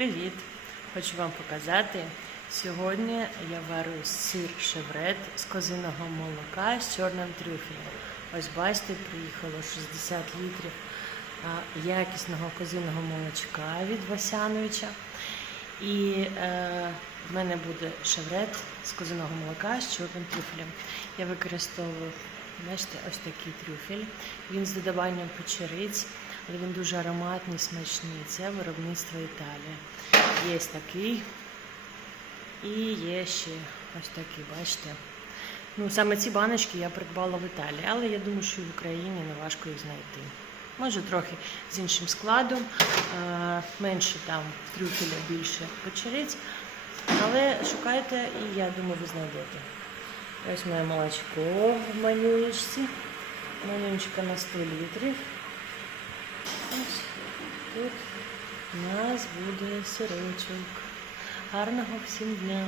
Привіт! Хочу вам показати. Сьогодні я варю сир шеврет з козиного молока з чорним трюфелем. Ось бачите, приїхало 60 літрів якісного козиного молочка від Васяновича. І е, в мене буде шеврет з козиного молока з чорним трюфелем. Я використовую бачите, ось такий трюфель. Він з додаванням печериць, він дуже ароматний, смачний. Це виробництво Італії. Є такий і є ще ось такий, бачите. Ну, саме ці баночки я придбала в Італії, але я думаю, що і в Україні не важко їх знайти. Може трохи з іншим складом, е, менше там трюфеля, більше печериць. Але шукайте і я думаю, ви знайдете. Ось моє молочко в манюнечці. Манюнечка на 100 літрів. Тут у нас буде сирочок. Гарного всім дня!